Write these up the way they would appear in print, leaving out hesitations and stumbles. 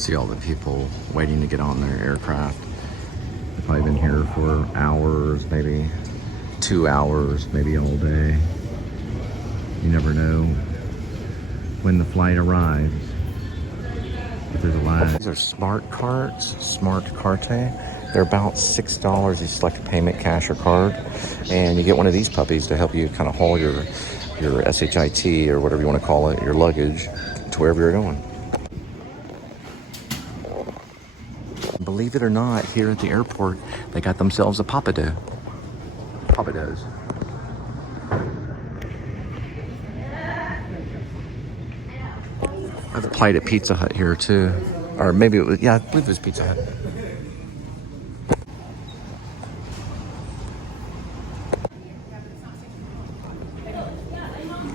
See all the people waiting to get on their aircraft. They've probably been here for hours, maybe 2 hours, maybe all day. You never know when the flight arrives. If there's a line. These are smart cards, smart carte. They're about $6. You select a payment, cash or card, and you get one of these puppies to help you kind of haul your SHIT or whatever you want to call it, your luggage, to wherever you're going. Believe it or not, here at the airport, they got themselves a Papado. Papados. I've played at Pizza Hut here too. Or maybe it was, yeah, I believe it was Pizza Hut.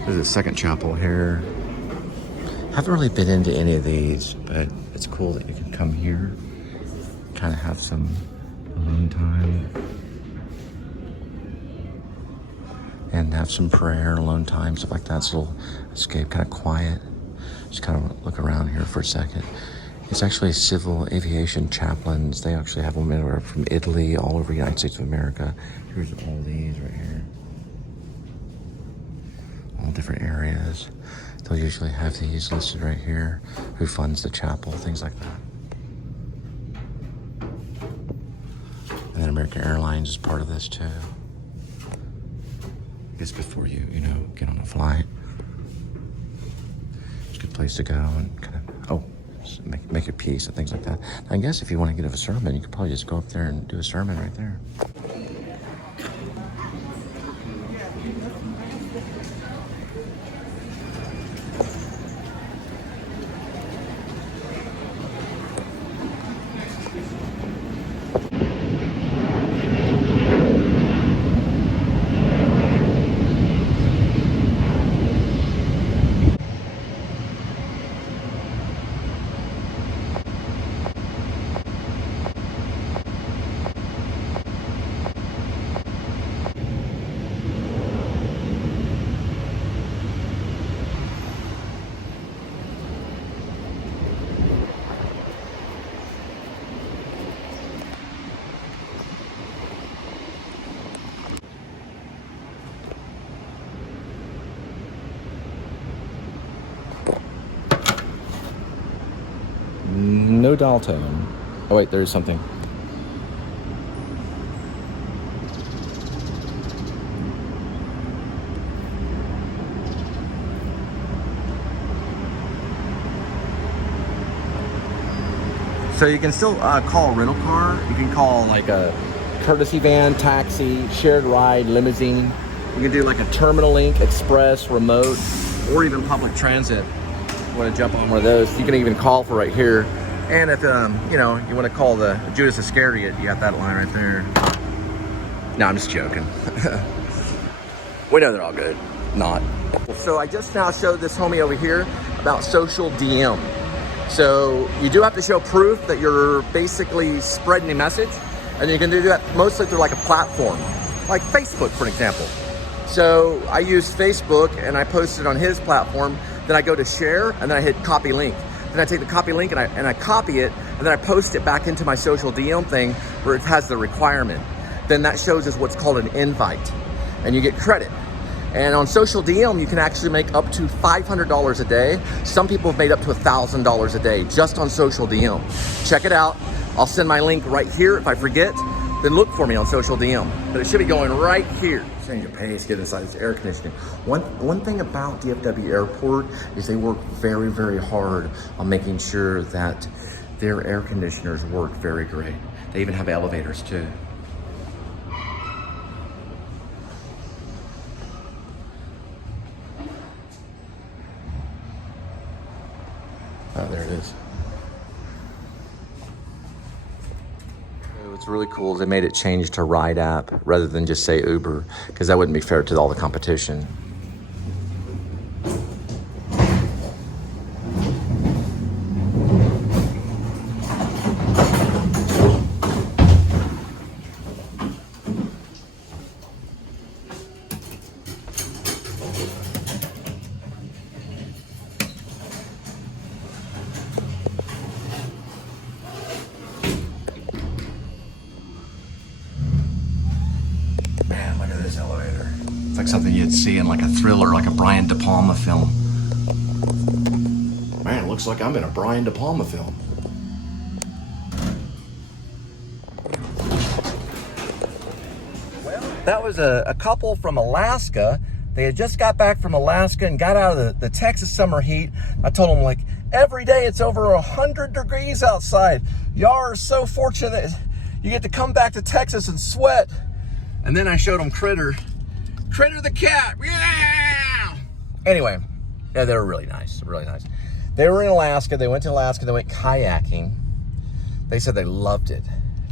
There's a second chapel here. Haven't really been into any of these, but it's cool that you can come here, kind of have some alone time, and have some prayer, alone time, stuff like that. So it'll escape, kind of quiet. Just kind of look around here for a second. It's actually civil aviation chaplains. They actually have them anywhere from Italy, all over the United States of America. Here's all these right here. All different areas. They'll usually have these listed right here. Who funds the chapel, things like that. And then American Airlines is part of this too. I guess before you get on a flight. It's a good place to go and kind of, make your peace and things like that. I guess if you want to give a sermon, you could probably just go up there and do a sermon right there. No Deltone. Oh wait, there's something. So you can still call a rental car. You can call like a courtesy van, taxi, shared ride, limousine. You can do like a Terminal Link, Express, remote, or even public transit. If you want to jump on one of those, you can even call for right here. And if you want to call the Judas Iscariot, you got that line right there. No, I'm just joking. We know they're all good. Not. So I just now showed this homie over here about social DM. So you do have to show proof that you're basically spreading a message, and you can do that mostly through like a platform, like Facebook, for example. So I use Facebook and I post it on his platform. Then I go to share, and then I hit copy link. Then I take the copy link and I copy it, and then I post it back into my social DM thing where it has the requirement. Then that shows as what's called an invite, and you get credit. And on social DM, you can actually make up to $500 a day. Some people have made up to $1,000 a day just on social DM. Check it out. I'll send my link right here. If I forget, then look for me on social DM. But it should be going right here. Change your pace, get inside this air conditioning. One thing about DFW Airport is they work very, very hard on making sure that their air conditioners work very great. They even have elevators too. Oh, there it is. What's really cool is they made it change to Ride app rather than just say Uber, because that wouldn't be fair to all the competition. Man, look at this elevator. It's like something you'd see in like a thriller, like a Brian De Palma film. Man, it looks like I'm in a Brian De Palma film. Well, that was a couple from Alaska. They had just got back from Alaska and got out of the Texas summer heat. I told them, like, every day it's over 100 degrees outside. Y'all are so fortunate you get to come back to Texas and sweat. And then I showed them Critter the cat. Yeah! Anyway, yeah, they were really nice, really nice. They were in Alaska. They went to Alaska. They went kayaking. They said they loved it.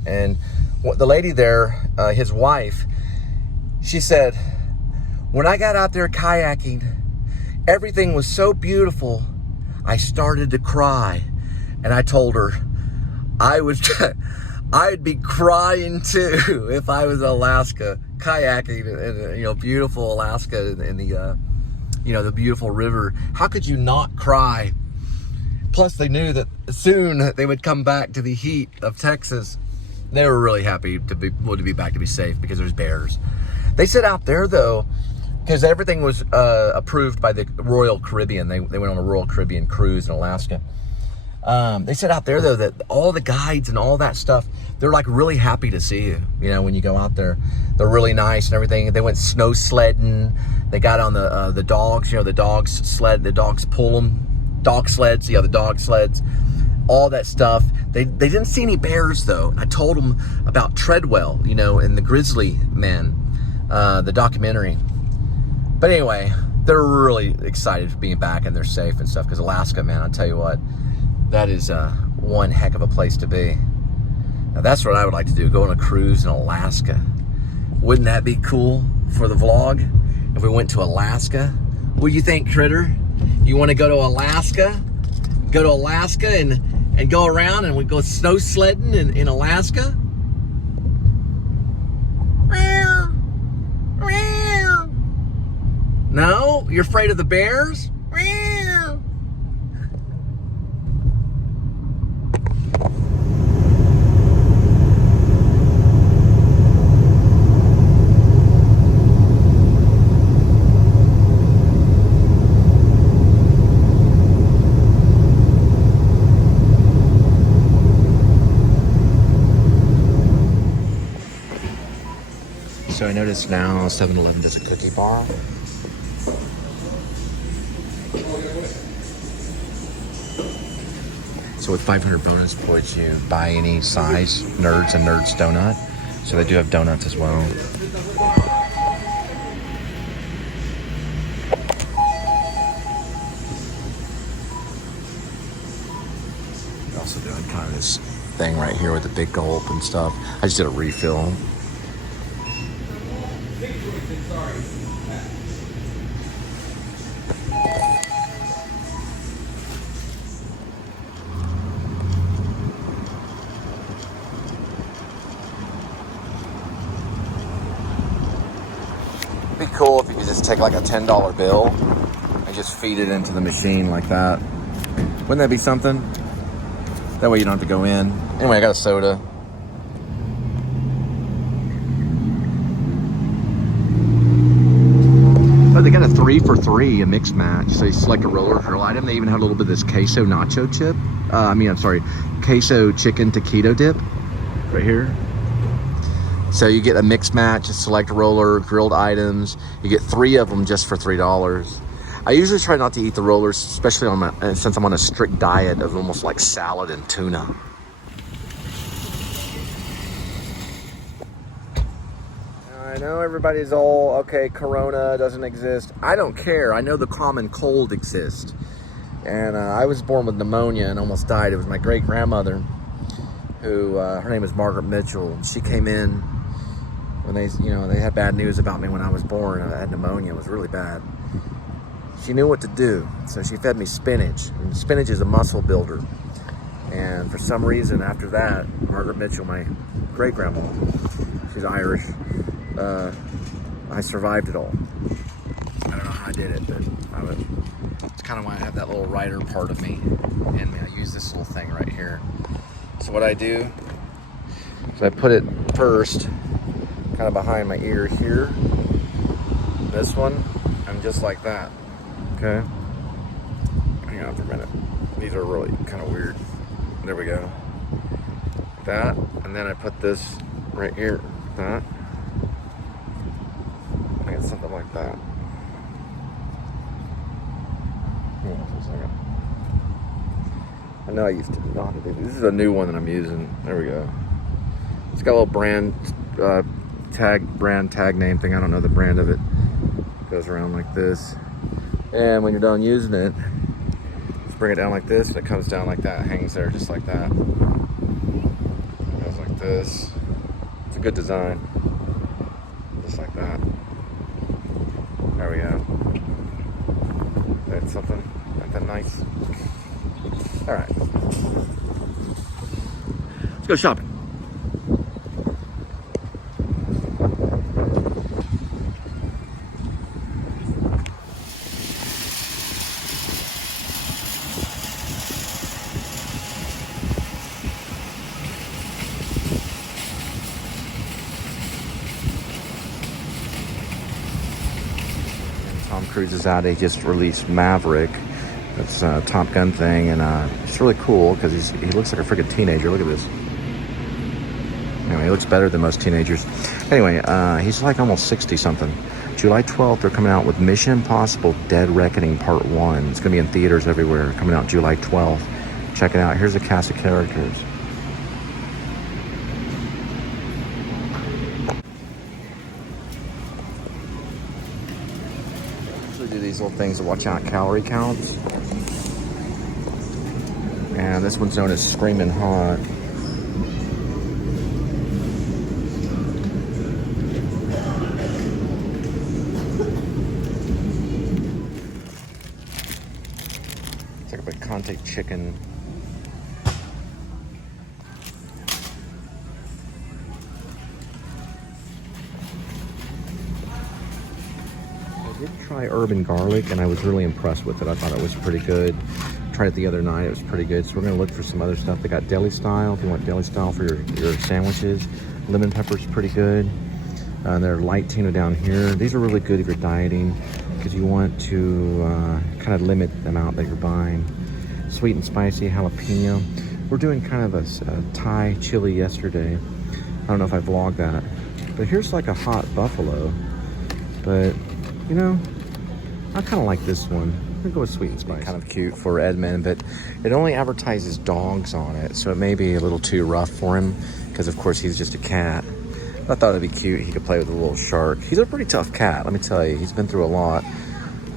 And the lady there, his wife, she said, when I got out there kayaking, everything was so beautiful, I started to cry. And I told her I'd be crying too if I was in Alaska kayaking in beautiful Alaska in the the beautiful river. How could you not cry? Plus, they knew that soon they would come back to the heat of Texas. They were really happy to be back, to be safe, because there's bears. They said out there though, because everything was approved by the Royal Caribbean. They went on a Royal Caribbean cruise in Alaska. They said out there though that all the guides and all that stuff, they're like really happy to see you. When you go out there, they're really nice and everything. They went snow sledding. They got on the dogs. The dogs pull them. Dog sleds. Yeah, the dog sleds. All that stuff. They didn't see any bears though. I told them about Treadwell, and the Grizzly Men, the documentary. But anyway, they're really excited for being back, and they're safe and stuff, because Alaska, man, I'll tell you what, that is one heck of a place to be. Now that's what I would like to do, go on a cruise in Alaska. Wouldn't that be cool for the vlog if we went to Alaska? What do you think, Critter? You want to go to Alaska? Go to Alaska and go around, and we go snow sledding in Alaska? No? You're afraid of the bears? So I noticed now 7-Eleven does a cookie bar. So with 500 bonus points, you buy any size Nerds and Nerds donut. So they do have donuts as well. They're also doing kind of this thing right here with the big gulp and stuff. I just did a refill. It'd be cool if you could just take like a $10 bill and just feed it into the machine like that. Wouldn't that be something? That way you don't have to go in. Anyway, I got a soda. Oh, they got a 3 for $3, a mix match. So you select a roller grill item. They even have a little bit of this queso nacho chip. Queso chicken taquito dip right here. So you get a mix match, a select roller, grilled items. You get 3 of them just for $3. I usually try not to eat the rollers, especially since I'm on a strict diet of almost like salad and tuna. I know everybody's all, okay, Corona doesn't exist. I don't care. I know the common cold exists. And I was born with pneumonia and almost died. It was my great-grandmother, who, her name is Margaret Mitchell. She came in when they had bad news about me when I was born. I had pneumonia. It was really bad. She knew what to do, so she fed me spinach. And spinach is a muscle builder. And for some reason, after that, Margaret Mitchell, my great-grandma, she's Irish, I survived it all. I don't know how I did it, but it's kind of why I have that little writer part of me. And I use this little thing right here. So what I do is I put it first, kind kind of behind my ear here. This one, and just like that. Okay. Hang on for a minute. These are really kind of weird. There we go. That, and then I put this right here. That. I get something like that. Hold on for a second. I know I used to know how to do this. This is a new one that I'm using. There we go. It's got a little brand tag name thing. I don't know the brand of it. Goes around like this. And when you're done using it, just bring it down like this, and it comes down like that. It hangs there just like that. It goes like this. It's a good design. Just like that. There we go. That's something like that nice. All right. Let's go shopping. Tom Cruise is out. He just released Maverick. It's a Top Gun thing, and it's really cool because he looks like a freaking teenager. Look at this. Anyway, he looks better than most teenagers. Anyway, he's like almost 60 something. July 12th, they're coming out with Mission Impossible: Dead Reckoning Part 1. It's gonna be in theaters everywhere. Coming out July 12th. Check it out. Here's a cast of characters. Do these little things to watch out calorie counts. And this one's known as Screaming Hot. It's like a big Conte chicken. I did try urban garlic, and I was really impressed with it. I thought it was pretty good. Tried it the other night. It was pretty good. So we're gonna look for some other stuff. They got deli style if you want deli style for your sandwiches. Lemon pepper's pretty good. They're light tuna down here. These are really good if you're dieting because you want to kind of limit the amount that you're buying. Sweet and spicy jalapeno. We're doing kind of a Thai chili yesterday. I don't know if I vlogged that, but here's like a hot buffalo. But you know, I kind of like this one. I'm gonna go with sweet and spicy. Kind of cute for Edmund, but it only advertises dogs on it, so it may be a little too rough for him because of course he's just a cat. I thought it'd be cute. He could play with a little shark. He's a pretty tough cat, let me tell you. He's been through a lot.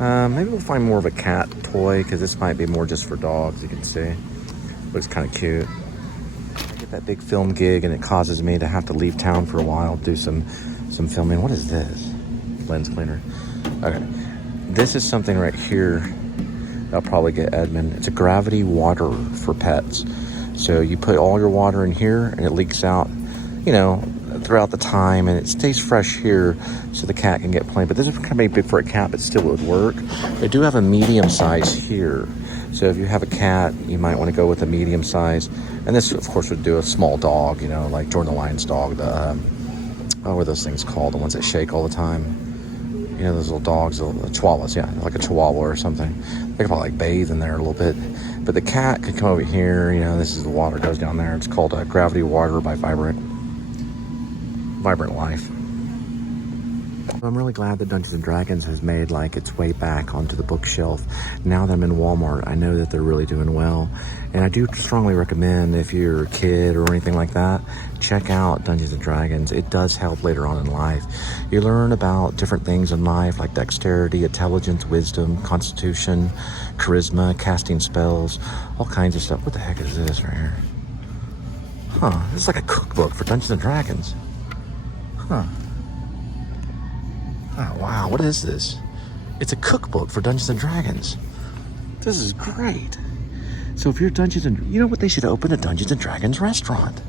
Maybe we'll find more of a cat toy because this might be more just for dogs, you can see. But it's kind of cute. I get that big film gig and it causes me to have to leave town for a while, do some filming. What is this? Lens cleaner. Okay. This is something right here I'll probably get Edmund. It's a gravity water for pets. So you put all your water in here and it leaks out, you know, throughout the time, and it stays fresh here so the cat can get plenty. But this is kind of big for a cat, but still would work. They do have a medium size here. So if you have a cat, you might want to go with a medium size. And this, of course, would do a small dog, you know, like Jordan the Lion's dog. The, what are those things called? The ones that shake all the time. You know, those little dogs, little chihuahuas, yeah, like a chihuahua or something. They could probably like bathe in there a little bit. But the cat could come over here, you know, this is the water goes down there. It's called Gravity Water by Vibrant Life. I'm really glad that Dungeons & Dragons has made like its way back onto the bookshelf. Now that I'm in Walmart, I know that they're really doing well. And I do strongly recommend, if you're a kid or anything like that, check out Dungeons & Dragons. It does help later on in life. You learn about different things in life like dexterity, intelligence, wisdom, constitution, charisma, casting spells, all kinds of stuff. What the heck is this right here? Huh, this is like a cookbook for Dungeons & Dragons. Huh. Oh, wow, what is this? It's a cookbook for Dungeons & Dragons. This is great. So if you're you know what, they should open a Dungeons & Dragons restaurant.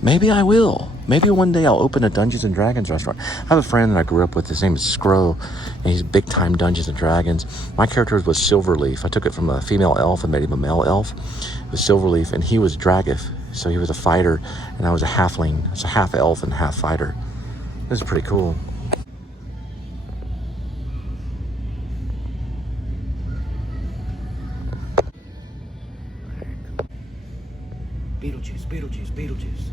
Maybe I will. Maybe one day I'll open a Dungeons & Dragons restaurant. I have a friend that I grew up with, his name is Scro, and he's big time Dungeons & Dragons. My character was Silverleaf. I took it from a female elf and made him a male elf. It was Silverleaf, and he was Dragif. So he was a fighter, and I was a halfling. It's a half elf and half fighter. This is pretty cool. Beetlejuice, Beetlejuice, Beetlejuice.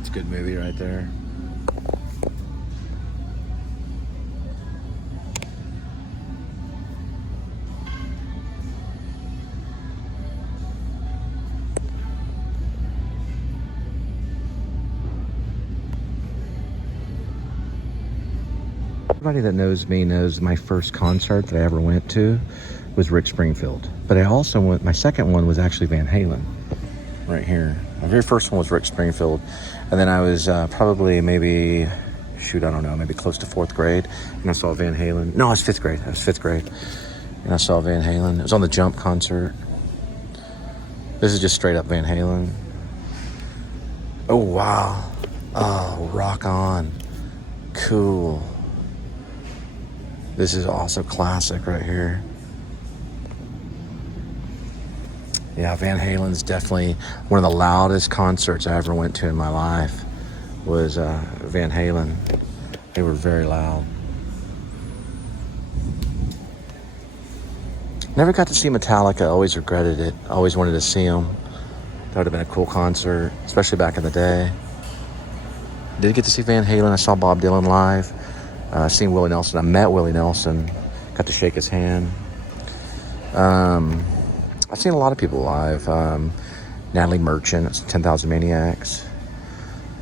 It's a good movie right there. Everybody that knows me knows my first concert that I ever went to was Rick Springfield. But I also went, my second one was actually Van Halen, right here. My very first one was Rick Springfield. And then I was probably maybe, shoot, I don't know, maybe close to 4th grade. And I saw Van Halen. No, I was 5th grade. And I saw Van Halen. It was on the Jump concert. This is just straight up Van Halen. Oh, wow. Oh, rock on. Cool. This is also classic right here. Yeah, Van Halen's definitely one of the loudest concerts I ever went to in my life was Van Halen. They were very loud. Never got to see Metallica. Always regretted it. Always wanted to see them. That would have been a cool concert, especially back in the day. Did get to see Van Halen. I saw Bob Dylan live. Seen Willie Nelson. I met Willie Nelson. Got to shake his hand. I've seen a lot of people live. Natalie Merchant, 10,000 Maniacs.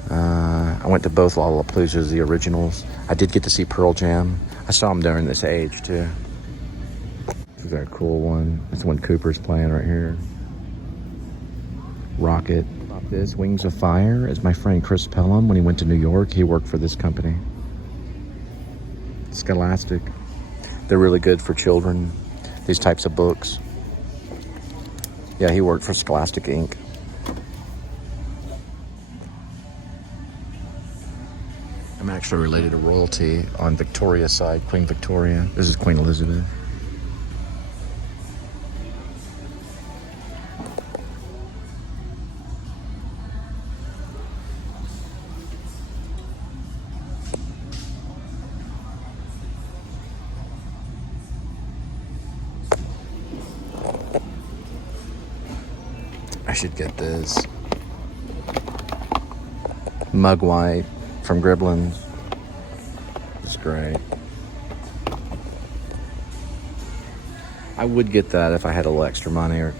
I went to both Lollapaloozas, the originals. I did get to see Pearl Jam. I saw them during this age, too. This is a very cool one. That's the one Cooper's playing right here. Rocket. This Wings of Fire is my friend Chris Pelham. When he went to New York, he worked for this company. Scholastic. They're really good for children, these types of books. Yeah, he worked for Scholastic Inc. I'm actually related to royalty on Victoria's side, Queen Victoria. This is Queen Elizabeth. I should get this. Mugwort from Gremlins. It's great. I would get that if I had a little extra money. Or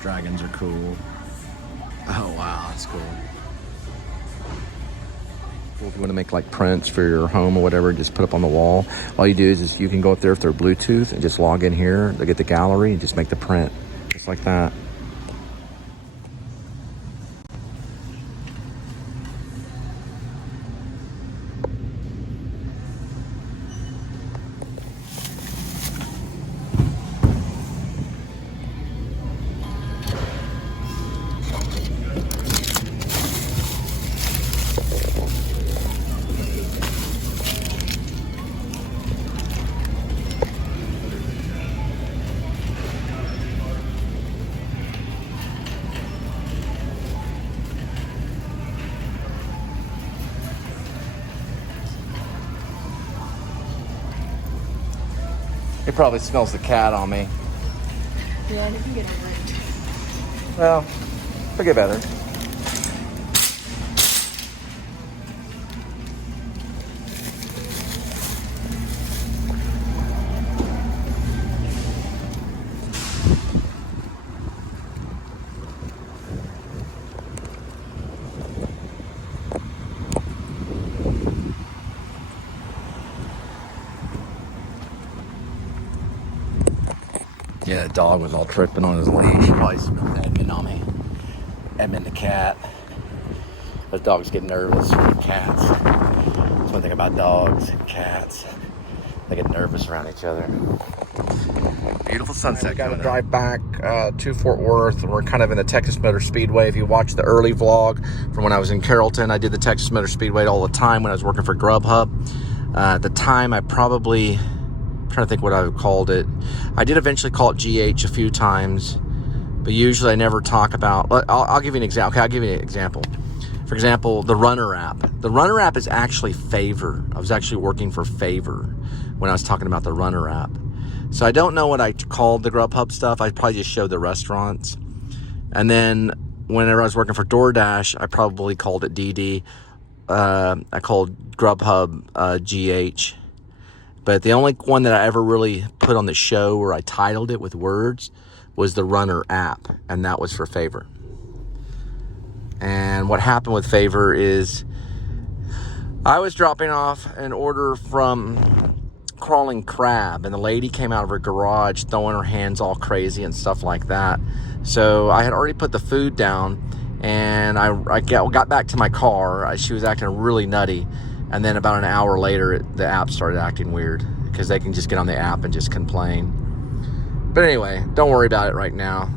dragons are cool. Oh wow, that's cool. If you want to make like prints for your home or whatever, just put up on the wall. All you do is you can go up there through Bluetooth and just log in here. They get the gallery and just make the print, just like that. It probably smells the cat on me. Yeah, you can get over it. Well, it'll get better. Yeah, the dog was all tripping on his leash. He probably smelled Edmund on me. Edmund the cat. Those dogs get nervous with cats. That's one thing about dogs and cats. They get nervous around each other. Beautiful sunset. We got to drive back to Fort Worth. We're kind of in the Texas Motor Speedway. If you watch the early vlog from when I was in Carrollton, I did the Texas Motor Speedway all the time when I was working for Grubhub. At the time, I probably I'm trying to think what I called it. I did eventually call it GH a few times, but usually I never talk about. I'll give you an example. Okay, I'll give you an example. For example, the Runner app. The Runner app is actually Favor. I was actually working for Favor when I was talking about the Runner app. So I don't know what I called the Grubhub stuff. I probably just showed the restaurants. And then whenever I was working for DoorDash, I probably called it DD. I called Grubhub GH. But the only one that I ever really put on the show where I titled it with words was the Runner app. And that was for Favor. And what happened with Favor is I was dropping off an order from Crawling Crab, and the lady came out of her garage throwing her hands all crazy and stuff like that. So I had already put the food down, and I got back to my car. She was acting really nutty, and then about an hour later the app started acting weird, because they can just get on the app and just complain. But anyway, don't worry about it right now,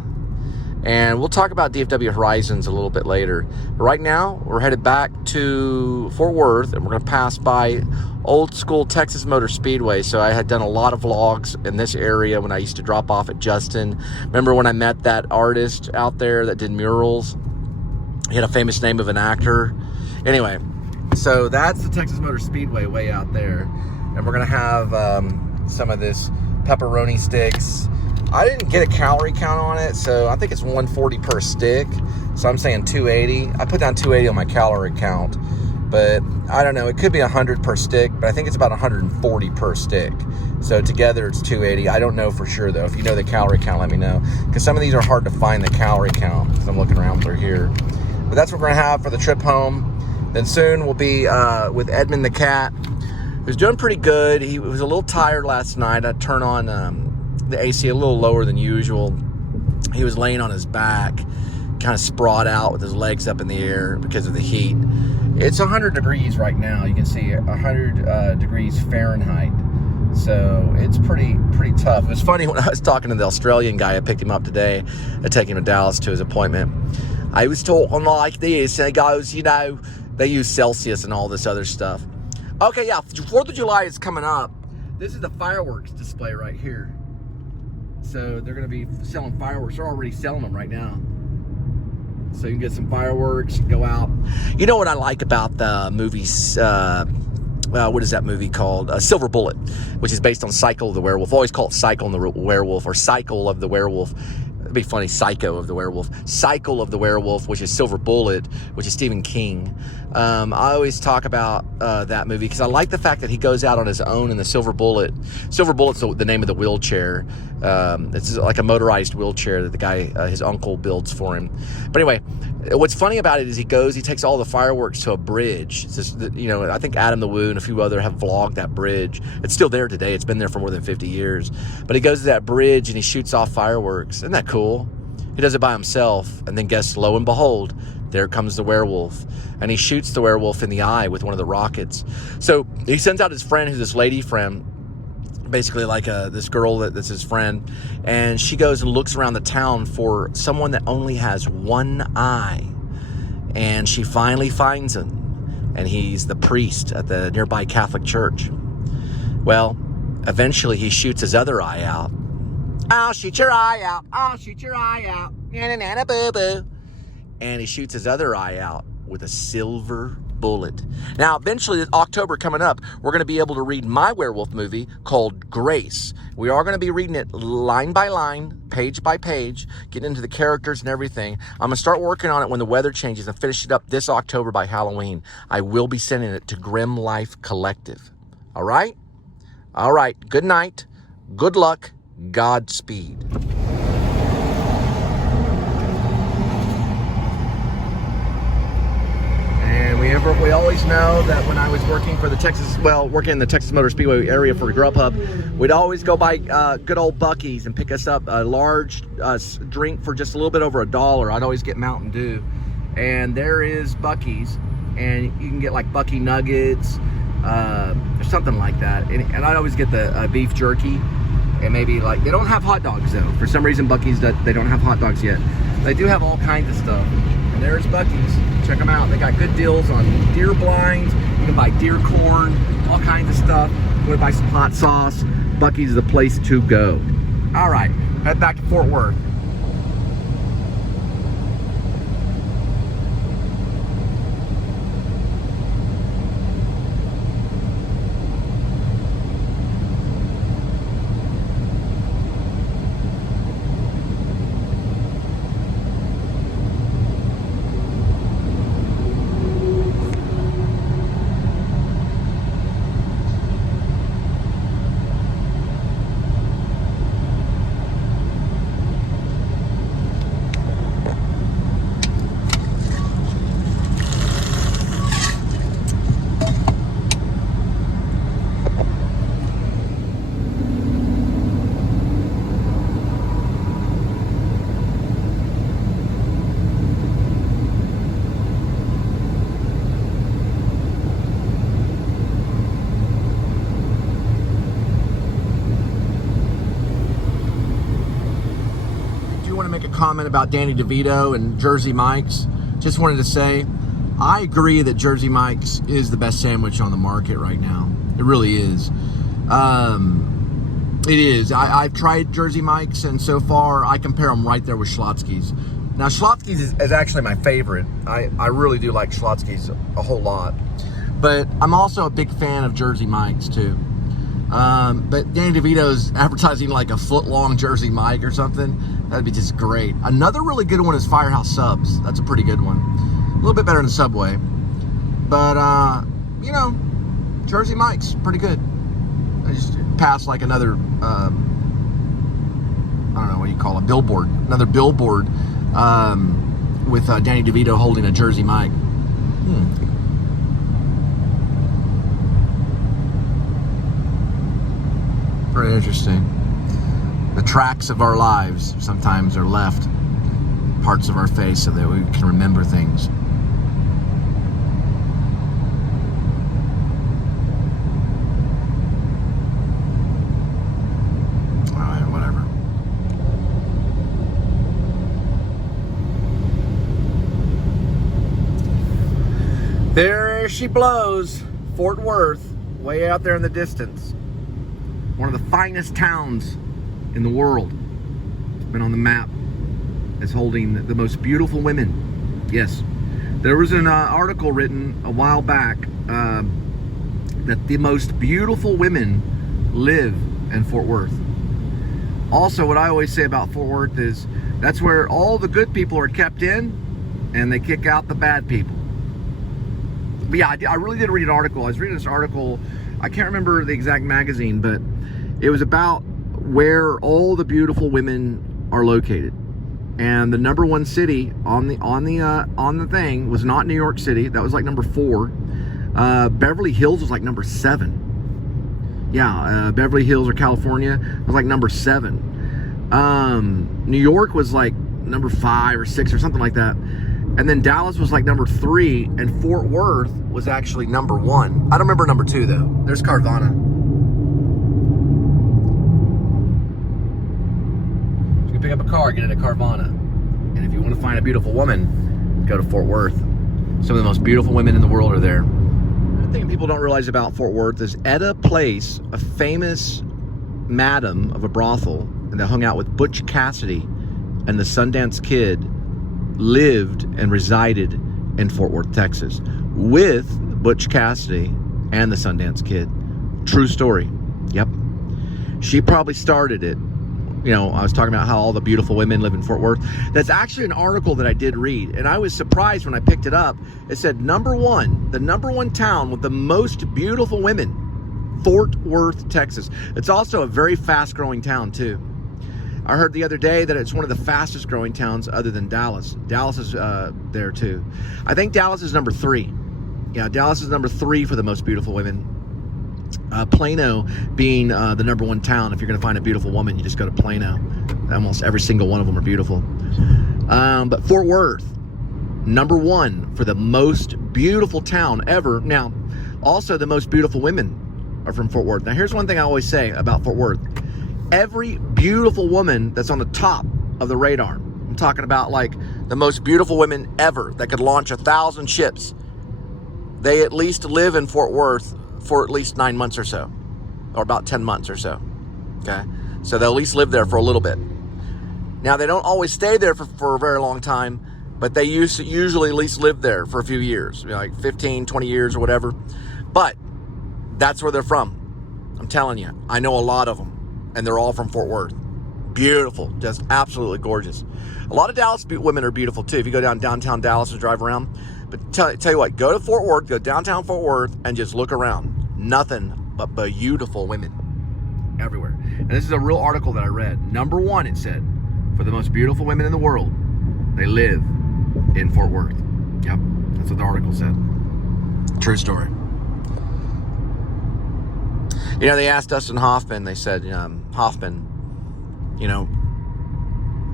and we'll talk about DFW Horizons a little bit later. But right now we're headed back to Fort Worth, and we're going to pass by old school Texas Motor Speedway. So I had done a lot of vlogs in this area when I used to drop off at Johnston. Remember when I met that artist out there that did murals? He had a famous name of an actor. Anyway, so that's the Texas Motor Speedway way out there. And we're gonna have some of this pepperoni sticks. I didn't get a calorie count on it, so I think it's 140 per stick. So I'm saying 280. I put down 280 on my calorie count. But I don't know, it could be 100 per stick, but I think it's about 140 per stick. So together it's 280. I don't know for sure though. If you know the calorie count, let me know. Because some of these are hard to find the calorie count, because I'm looking around through here. But that's what we're gonna have for the trip home. Then soon we'll be with Edmund the cat, who's doing pretty good. He was a little tired last night. I turned on the AC a little lower than usual. He was laying on his back, kind of sprawled out with his legs up in the air because of the heat. It's 100 degrees right now. You can see 100 degrees Fahrenheit. So it's pretty tough. It was funny when I was talking to the Australian guy. I picked him up today. I take him to Dallas to his appointment. I was talking like this, and he goes, you know, they use Celsius and all this other stuff. Okay, yeah, 4th of July is coming up. This is the fireworks display right here. So they're going to be selling fireworks. They're already selling them right now. So you can get some fireworks, go out. You know what I like about the movies, what is that movie called? Silver Bullet, which is based on Cycle of the Werewolf. I always call it Cycle of the Werewolf, or Cycle of the Werewolf. It'd be funny, Psycho of the Werewolf. Cycle of the Werewolf, which is Silver Bullet, which is Stephen King. I always talk about that movie because I like the fact that he goes out on his own in the Silver Bullet. Silver Bullet's the name of the wheelchair. It's like a motorized wheelchair that the guy, his uncle, builds for him. But anyway, what's funny about it is he takes all the fireworks to a bridge. It's just, you know, I think Adam the Woo and a few other have vlogged that bridge. It's still there today. It's been there for more than 50 years. But he goes to that bridge and he shoots off fireworks. Isn't that cool? He does it by himself, and then guess, lo and behold, there comes the werewolf, and he shoots the werewolf in the eye with one of the rockets. So he sends out his friend, who's this lady friend, basically like this girl that's his friend, and she goes and looks around the town for someone that only has one eye, and she finally finds him, and he's the priest at the nearby Catholic church. Well, eventually he shoots his other eye out. I'll shoot your eye out. I'll shoot your eye out. Na-na-na-na, boo-boo. And he shoots his other eye out with a silver bullet. Now, eventually, October coming up, we're going to be able to read my werewolf movie called Grace. We are going to be reading it line by line, page by page, getting into the characters and everything. I'm going to start working on it when the weather changes and finish it up this October by Halloween. I will be sending it to Grim Life Collective. All right? All right. Good night. Good luck. Godspeed. And we always know that when I was working for working in the Texas Motor Speedway area for Grubhub, we'd always go by good old Buc-ee's and pick us up a large drink for just a little bit over $1. I'd always get Mountain Dew. And there is Buc-ee's, and you can get like Buc-ee nuggets, or something like that. And I'd always get the beef jerky. And maybe like, they don't have hot dogs though. For some reason, Buc-ee's, they don't have hot dogs yet. They do have all kinds of stuff. And there's Buc-ee's. Check them out. They got good deals on deer blinds. You can buy deer corn, all kinds of stuff. You want to buy some hot sauce. Buc-ee's the place to go. All right, head back to Fort Worth. Comment about Danny DeVito and Jersey Mike's. Just wanted to say, I agree that Jersey Mike's is the best sandwich on the market right now. It really is. It is. I've tried Jersey Mike's, and so far I compare them right there with Schlotzsky's. Now Schlotzsky's is actually my favorite. I really do like Schlotzsky's a whole lot. But I'm also a big fan of Jersey Mike's too. But Danny DeVito's advertising like a foot-long Jersey Mike or something. That'd be just great. Another really good one is Firehouse Subs. That's a pretty good one. A little bit better than Subway. But, you know, Jersey Mike's pretty good. I just passed like another, I don't know what you call it, billboard. Another billboard with Danny DeVito holding a Jersey Mike. Very interesting. The tracks of our lives sometimes are left parts of our face so that we can remember things. All right, whatever. There she blows, Fort Worth, way out there in the distance. One of the finest towns in the world. It's been on the map as holding the most beautiful women. Yes, there was an article written a while back that the most beautiful women live in Fort Worth. Also, what I always say about Fort Worth is that's where all the good people are kept in and they kick out the bad people. But yeah, I really did read an article. I was reading this article, I can't remember the exact magazine, but it was about where all the beautiful women are located, and the number one city on the thing was not New York City. That was like number 4. Beverly Hills was like number 7. Yeah, Beverly Hills or California was like number 7. New York was like number 5 or 6 or something like that, and then Dallas was like number 3, and Fort Worth was actually number 1. I don't remember number 2 though. There's Carvana. Pick up a car, get in a Carvana. And if you want to find a beautiful woman, go to Fort Worth. Some of the most beautiful women in the world are there. The thing people don't realize about Fort Worth is Etta Place, a famous madam of a brothel that hung out with Butch Cassidy and the Sundance Kid, lived and resided in Fort Worth, Texas, with Butch Cassidy and the Sundance Kid. True story. Yep. She probably started it. You know, I was talking about how all the beautiful women live in Fort Worth. That's actually an article that I did read, and I was surprised when I picked it up. It said the number one town with the most beautiful women, Fort Worth, Texas. It's also a very fast-growing town too. I heard the other day that it's one of the fastest growing towns other than Dallas. Dallas is there too. I think Dallas is number 3. Yeah, Dallas is number 3 for the most beautiful women. Plano being the number 1 town. If you're going to find a beautiful woman, you just go to Plano. Almost every single one of them are beautiful. But Fort Worth, number 1 for the most beautiful town ever. Now, also the most beautiful women are from Fort Worth. Now, here's one thing I always say about Fort Worth. Every beautiful woman that's on the top of the radar, I'm talking about like the most beautiful women ever that could launch 1,000 ships, they at least live in Fort Worth for at least 9 months or so, or about 10 months or so. Okay, so they'll at least live there for a little bit. Now, they don't always stay there for a very long time, but they usually at least live there for a few years, like 15, 20 years or whatever. But that's where they're from. I'm telling you, I know a lot of them, and they're all from Fort Worth. Beautiful, just absolutely gorgeous. A lot of Dallas women are beautiful too. If you go downtown Dallas and drive around, but tell you what, go to Fort Worth, go downtown Fort Worth, and just look around. Nothing but beautiful women everywhere. And this is a real article that I read. Number 1, it said, for the most beautiful women in the world, they live in Fort Worth. Yep, that's what the article said. True story. You know, they asked Dustin Hoffman, they said, Hoffman, you know,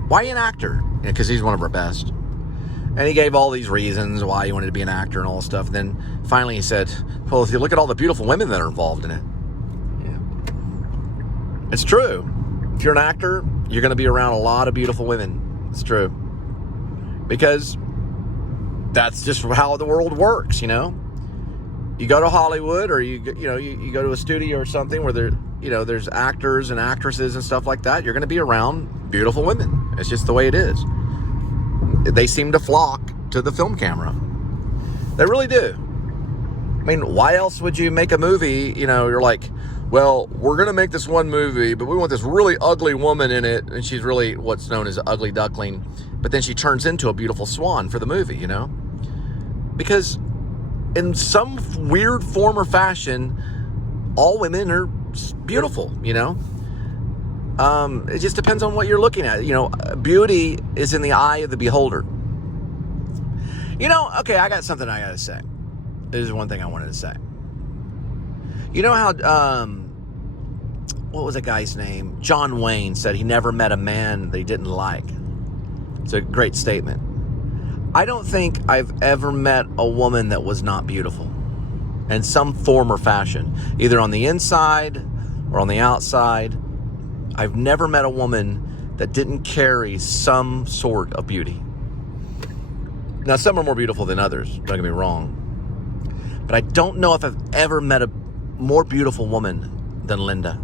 why are you an actor? Because he's one of our best. And he gave all these reasons why he wanted to be an actor and all this stuff. And then finally he said, well, if you look at all the beautiful women that are involved in it. Yeah. It's true. If you're an actor, you're going to be around a lot of beautiful women. It's true. Because that's just how the world works, you know? You go to Hollywood, or you go to a studio or something where there's actors and actresses and stuff like that. You're going to be around beautiful women. It's just the way it is. They seem to flock to the film camera. They really do. I mean, why else would you make a movie? You know, you're like, well, we're going to make this one movie, but we want this really ugly woman in it, and she's really what's known as an ugly duckling, but then she turns into a beautiful swan for the movie, you know? Because in some weird form or fashion, all women are beautiful, you know? It just depends on what you're looking at. You know, beauty is in the eye of the beholder. You know, okay, I got something I got to say. There's one thing I wanted to say. You know how, what was that guy's name? John Wayne said he never met a man that he didn't like. It's a great statement. I don't think I've ever met a woman that was not beautiful in some form or fashion, either on the inside or on the outside. I've never met a woman that didn't carry some sort of beauty. Now, some are more beautiful than others, don't get me wrong. But I don't know if I've ever met a more beautiful woman than Linda.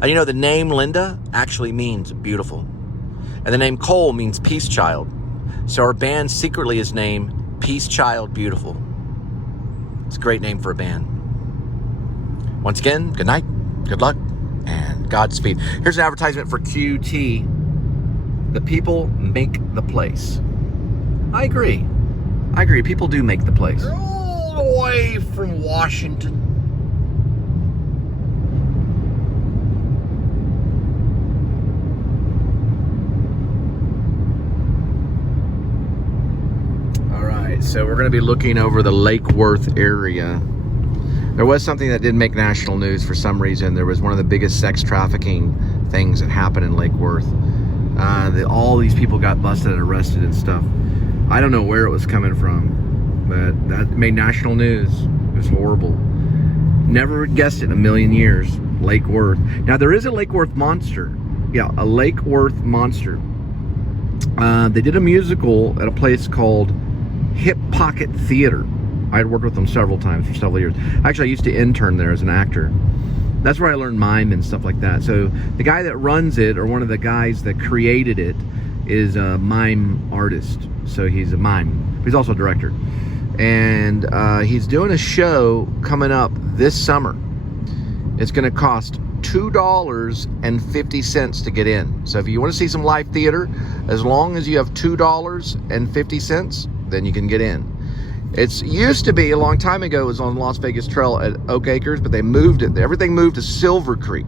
And you know, the name Linda actually means beautiful. And the name Cole means peace child. So our band secretly is named Peace Child Beautiful. It's a great name for a band. Once again, good night, good luck, and Godspeed. Here's an advertisement for QT. The people make the place. I agree. People do make the place. They're all the way from Washington. So we're going to be looking over the Lake Worth area. There was something that did make national news for some reason. There was one of the biggest sex trafficking things that happened in Lake Worth. All these people got busted and arrested and stuff. I don't know where it was coming from, but that made national news. It was horrible. Never guessed it in a million years. Lake Worth. Now there is a Lake Worth monster. Yeah, a Lake Worth monster. They did a musical at a place called Hip Pocket Theater. I had worked with them several times for several years. Actually, I used to intern there as an actor. That's where I learned mime and stuff like that. So the guy that runs it, or one of the guys that created it, is a mime artist. So he's a mime. He's also a director. And he's doing a show coming up this summer. It's going to cost $2.50 to get in. So if you want to see some live theater, as long as you have $2.50, then you can get in. It's used to be, a long time ago, it was on Las Vegas Trail at Oak Acres, but they moved it. Everything moved to Silver Creek.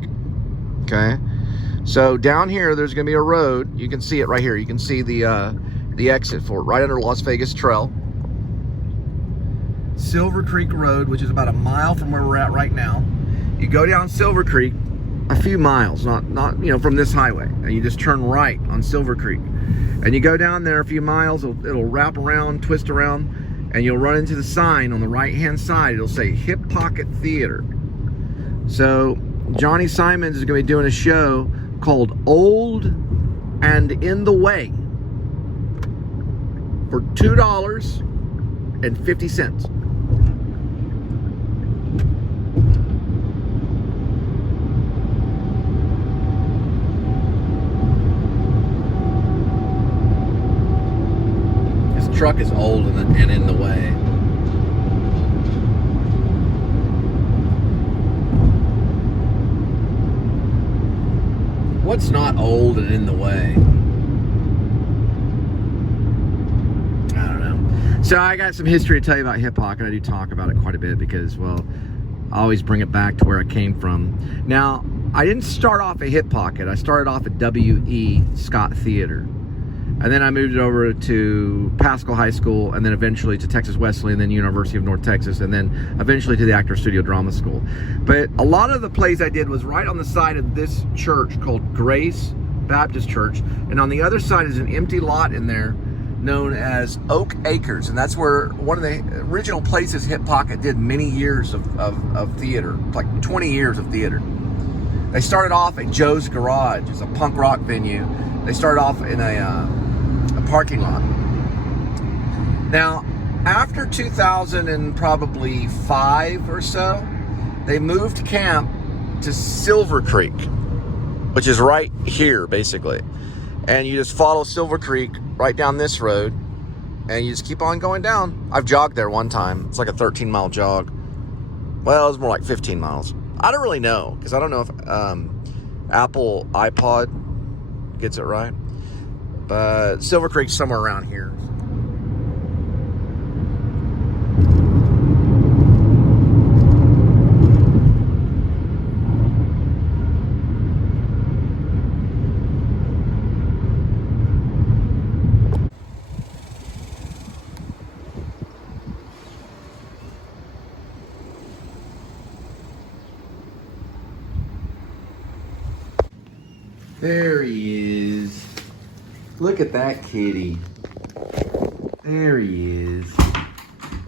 Okay? So down here, there's going to be a road. You can see it right here. You can see the exit for it right under Las Vegas Trail. Silver Creek Road, which is about a mile from where we're at right now. You go down Silver Creek a few miles, not from this highway, and you just turn right on Silver Creek. And you go down there a few miles, it'll wrap around, twist around, and you'll run into the sign on the right-hand side. It'll say Hip Pocket Theater. So Johnny Simons is going to be doing a show called Old and in the Way for $2.50. truck is old and in the way. What's not old and in the way? I don't know. So I got some history to tell you about hip hop, and I do talk about it quite a bit because, well, I always bring it back to where I came from. Now, I didn't start off at Hip Pocket. I started off at W.E. Scott Theater. And then I moved it over to Pascal High School, and then eventually to Texas Wesleyan, and then University of North Texas, and then eventually to the Actors Studio Drama School. But a lot of the plays I did was right on the side of this church called Grace Baptist Church. And on the other side is an empty lot in there known as Oak Acres, and that's where one of the original places Hip Pocket did many years of theater, like 20 years of theater. They started off at Joe's Garage. It's a punk rock venue. They started off in a parking lot. Now, after 2005 or so, they moved camp to Silver Creek, which is right here, basically. And you just follow Silver Creek right down this road, and you just keep on going down. I've jogged there one time. It's like a 13-mile jog. Well, it's more like 15 miles. I don't really know, because I don't know if Apple iPod gets it right. But Silver Creek's somewhere around here. There he is. Look at that kitty. There he is.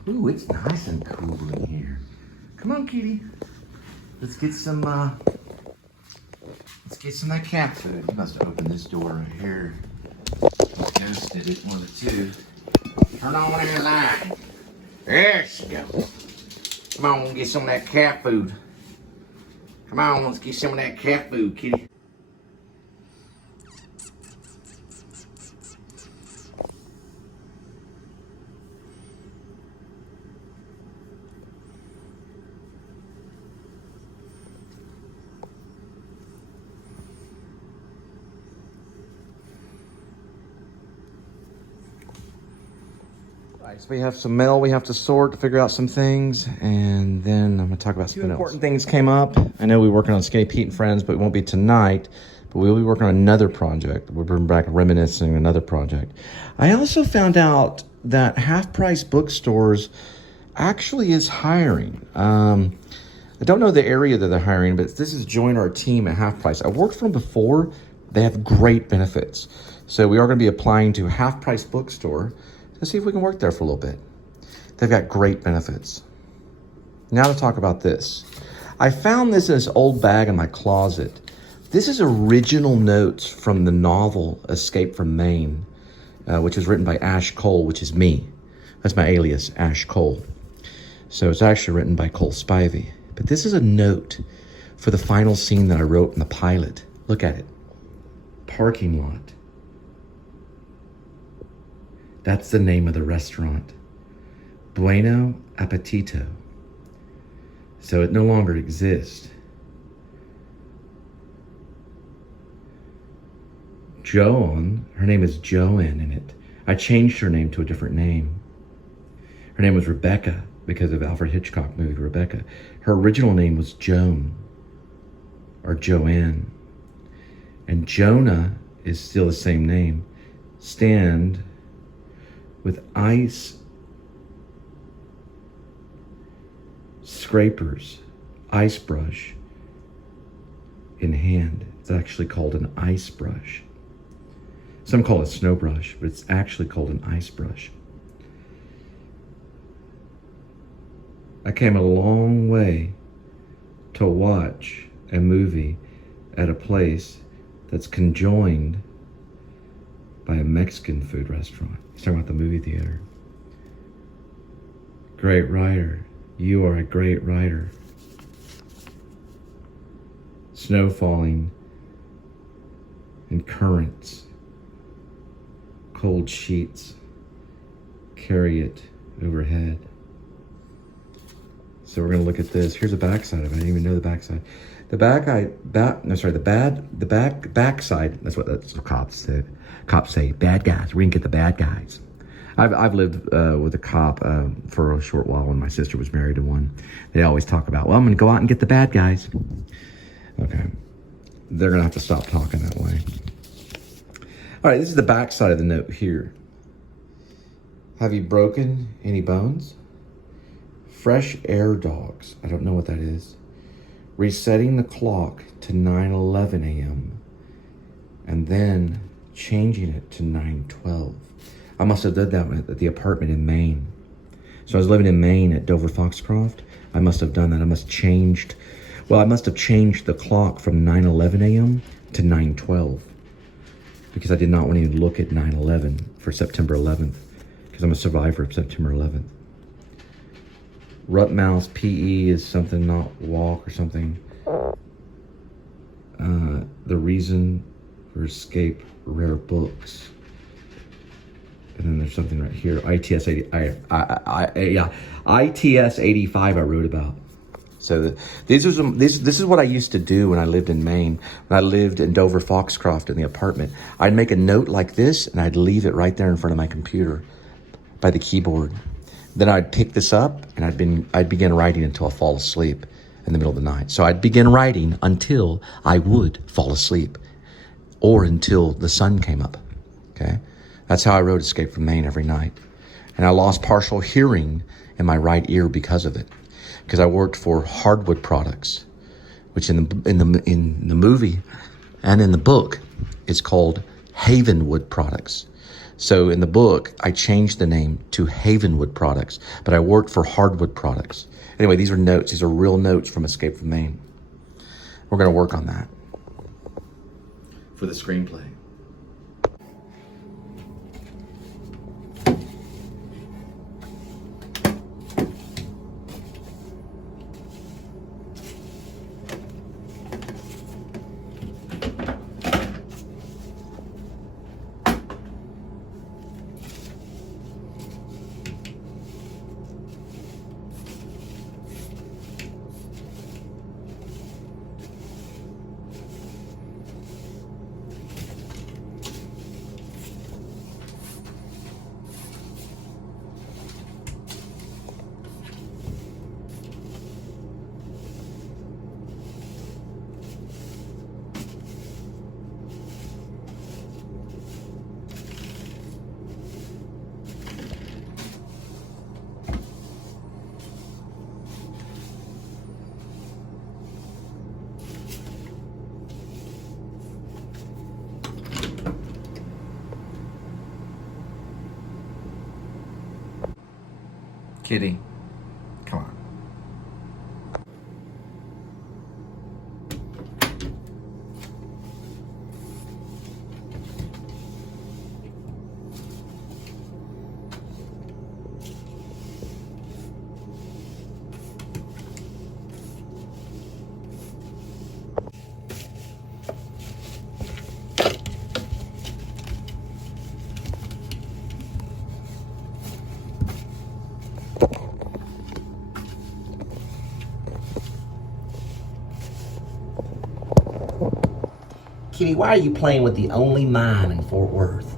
Ooh, it's nice and cool in here. Come on, kitty. Let's get some of that cat food. You must have opened this door right here. Ghost did it, one of the two. Turn on one of your light. There she goes. Come on, get some of that cat food. Come on, let's get some of that cat food, kitty. So we have some mail we have to sort to figure out some things, and then I'm going to talk about something else. Two important things came up. I know we're working on Skinny Pete and Friends, but it won't be tonight. But we'll be working on another project. We'll bring back reminiscing another project. I also found out that Half Price Bookstores actually is hiring. I don't know the area that they're hiring, but this is join our team at Half Price. I worked for them before. They have great benefits. So we are going to be applying to Half Price Bookstore to see if we can work there for a little bit. They've got great benefits. Now to talk about this. I found this in this old bag in my closet. This is original notes from the novel Escape from Maine, which was written by Ash Cole, which is me. That's my alias, Ash Cole. So it's actually written by Cole Spivey. But this is a note for the final scene that I wrote in the pilot. Look at it. Parking lot. That's the name of the restaurant. Bueno Appetito. So it no longer exists. Joan, her name is Joanne in it. I changed her name to a different name. Her name was Rebecca because of Alfred Hitchcock movie Rebecca. Her original name was Joan or Joanne. And Jonah is still the same name. Stand with ice scrapers, ice brush in hand. It's actually called an ice brush. Some call it snow brush, but it's actually called an ice brush. I came a long way to watch a movie at a place that's conjoined by a Mexican food restaurant. He's talking about the movie theater. Great writer. You are a great writer. Snow falling and currents. Cold sheets. carry it overhead. So we're gonna look at this. Here's the backside of it. I didn't even know the backside. The backside. That's what the cops say. Cops say bad guys. We're gonna get the bad guys. I've lived with a cop for a short while when my sister was married to one. They always talk about, well, I'm gonna go out and get the bad guys. Okay, they're gonna have to stop talking that way. All right, this is the back side of the note here. Have you broken any bones? Fresh air dogs. I don't know what that is. Resetting the clock to 9:11 a.m. and then changing it to 9:12. I must have done that at the apartment in Maine. So I was living in Maine at Dover Foxcroft. I must have done that. I must have changed the clock from 9:11 a.m. to 9:12 because I did not want to even look at 9/11 for September 11th because I'm a survivor of September 11th. Rut mouse PE is something not walk or something. The reason for escape rare books. And then there's something right here. ITS 85 I wrote about. So this is what I used to do when I lived in Maine. When I lived in Dover Foxcroft in the apartment, I'd make a note like this and I'd leave it right there in front of my computer by the keyboard. Then I'd pick this up and I'd begin writing until I fall asleep in the middle of the night. So I'd begin writing until I would fall asleep or until the sun came up. Okay. That's how I wrote Escape from Maine every night. And I lost partial hearing in my right ear because of it. Because I worked for Hardwood Products, which in the movie and in the book, it's called Havenwood Products. So in the book, I changed the name to Havenwood Products, but I worked for Hardwood Products. Anyway, these are notes. These are real notes from Escape from Maine. We're going to work on that for the screenplay. Kitty, come on. Kitty, why are you playing with the only mime in Fort Worth?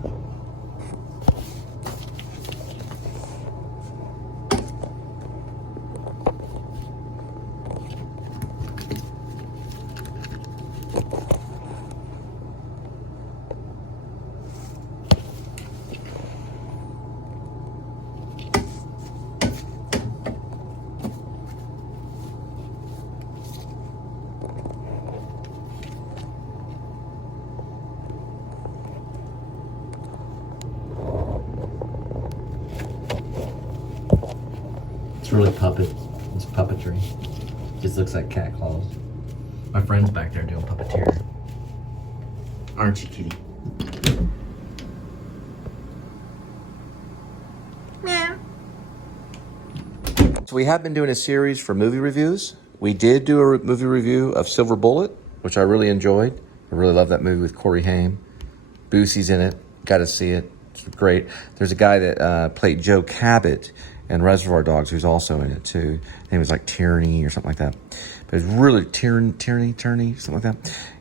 It's really it's puppetry. Just looks like cat claws. My friend's back there doing puppeteer. Aren't you, Kitty? Meow. So we have been doing a series for movie reviews. We did do a movie review of Silver Bullet, which I really enjoyed. I really love that movie with Corey Haim. Boosie's in it. Got to see it. It's great. There's a guy that played Joe Cabot in Reservoir Dogs who's also in it too. His name was like Tyranny or something like that. But it's really Tyranny, something like that.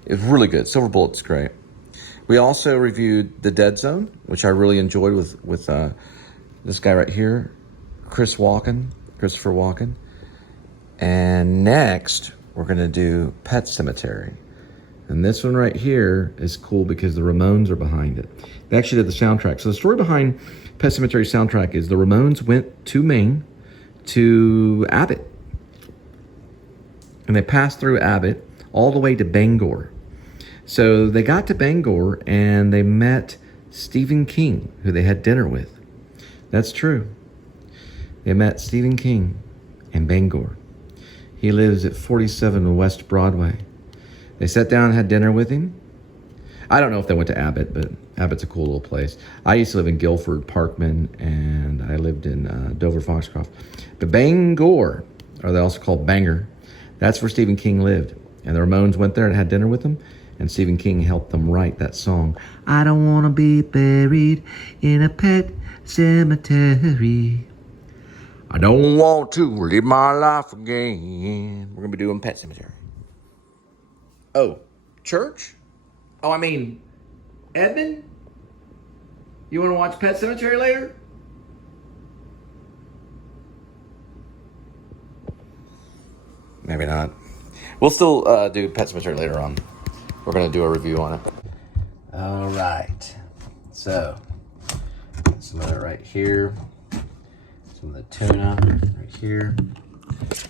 It's really good. Silver Bullet's great. We also reviewed The Dead Zone, which I really enjoyed with this guy right here, Christopher Walken. And next, we're going to do Pet Sematary. And this one right here is cool because the Ramones are behind it. They actually did the soundtrack. So the story behind Pet Sematary soundtrack is the Ramones went to Maine to Abbott. And they passed through Abbott all the way to Bangor. So they got to Bangor and they met Stephen King, who they had dinner with. That's true. They met Stephen King in Bangor. He lives at 47 West Broadway. They sat down and had dinner with him. I don't know if they went to Abbott, but Abbott's a cool little place. I used to live in Guilford, Parkman, and I lived in Dover, Foxcroft. But Bangor, or they also called Bangor, that's where Stephen King lived. And the Ramones went there and had dinner with him, and Stephen King helped them write that song. I don't want to be buried in a pet cemetery. I don't want to live my life again. We're going to be doing Pet Sematary. Oh, church? Oh, I mean, Edmund? You want to watch Pet Sematary later? Maybe not. We'll still do Pet Sematary later on. We're going to do a review on it. All right. So, some of that right here. Some of the tuna right here.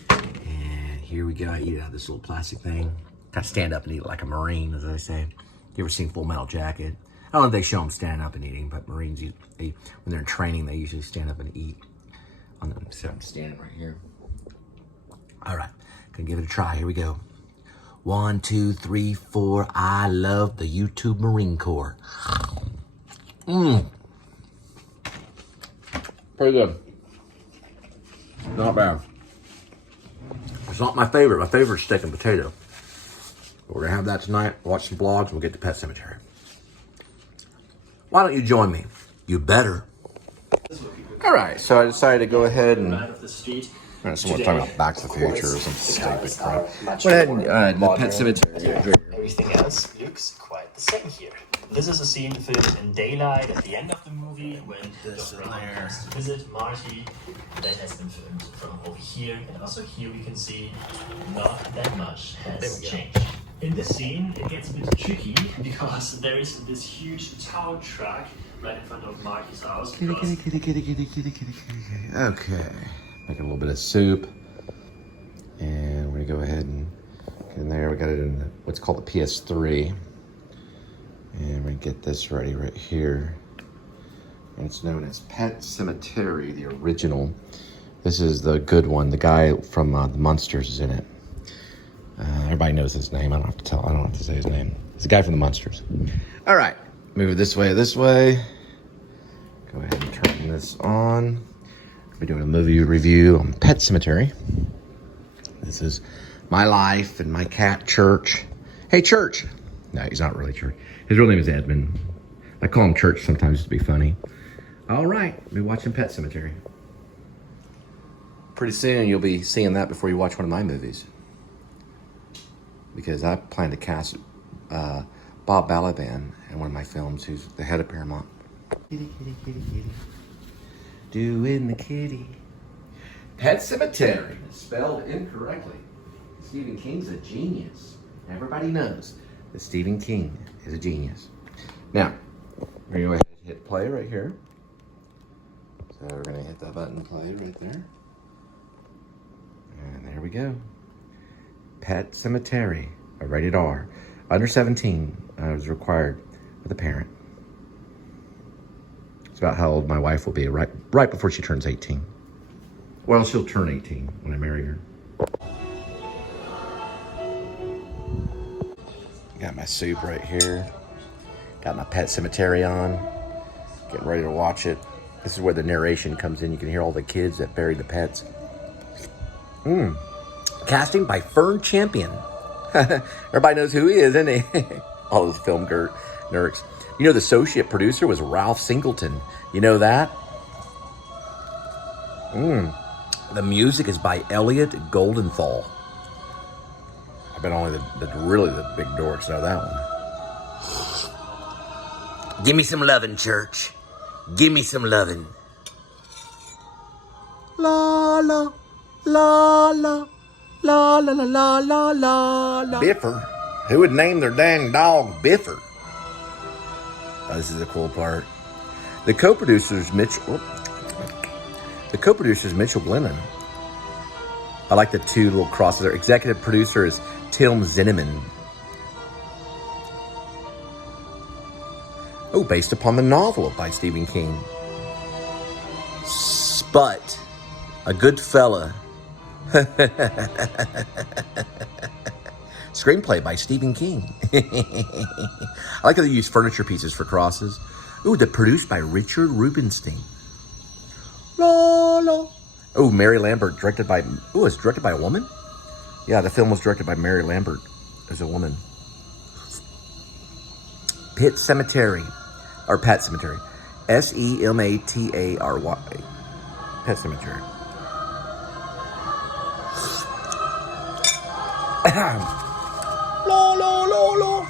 And here we go. I eat out of this little plastic thing. Kind of stand up and eat like a Marine, as I say. You ever seen Full Metal Jacket? I don't know if they show them standing up and eating, but Marines, when they're in training, they usually stand up and eat on them. So I'm standing right here. All right, gonna give it a try. Here we go. 1, 2, 3, 4. I love the YouTube Marine Corps. Pretty good. Not bad. It's not my favorite. My favorite is steak and potato. We're going to have that tonight, watch some vlogs, and we'll get to Pet Sematary. Why don't you join me? You better. All right, so I decided to go ahead and... someone talking about Back to the Future or some stupid crap. Went ahead and the Pet Sematary. Everything else looks quite the same here. This is a scene filmed in daylight at the end of the movie when Dr. Brown comes to visit Marty. That has been filmed from over here, and also here we can see not that much has changed. In this scene, it gets a bit tricky because there is this huge tow truck right in front of Marty's house. Kitty. Okay. Make a little bit of soup. And we're going to go ahead and get in there. We got it in what's called the PS3. And we get this ready right here. And it's known as Pet Sematary, the original. This is the good one. The guy from the Munsters is in it. Everybody knows his name. I don't have to say his name. It's the guy from the Munsters. All right. Move it this way. Go ahead and turn this on. We're doing a movie review on Pet Sematary. This is my life and my cat, Church. Hey, Church. No, he's not really Church. His real name is Edmund. I call him Church sometimes to be funny. All right. We'll be watching Pet Sematary. Pretty soon you'll be seeing that before you watch one of my movies. Because I plan to cast Bob Balaban in one of my films, who's the head of Paramount. Kitty. Doing the kitty. Pet Sematary is spelled incorrectly. Stephen King's a genius. Everybody knows that Stephen King is a genius. Now, we're going to go ahead and hit play right here. So we're going to hit that button play right there. And there we go. Pet Sematary, a rated R. Under 17 is required with a parent. It's about how old my wife will be right before she turns 18. Well, she'll turn 18 when I marry her. Got my soup right here. Got my Pet Sematary on. Getting ready to watch it. This is where the narration comes in. You can hear all the kids that buried the pets. Casting by Fern Champion. Everybody knows who he is, isn't he? All those film Nurks. You know, the associate producer was Ralph Singleton. You know that? The music is by Elliot Goldenthal. I bet only really the big dorks know that one. Give me some lovin', church. Give me some lovin'. La la la la la la la la la la. Biffer. Who would name their dang dog Biffer? Oh, this is the cool part. The co-producers Mitchell Glennon. I like the two little crosses there. Executive producer is Tim Zinnemann. Oh, based upon the novel by Stephen King. Sput, a good fella. Screenplay by Stephen King. I like how they use furniture pieces for crosses. Ooh, they're produced by Richard Rubinstein. La la. Oh, Mary Lambert, directed by... Oh, it's directed by a woman? Yeah, the film was directed by Mary Lambert as a woman. Pet Sematary. Or Pet Sematary. Sematary. Pet Sematary. La la la la.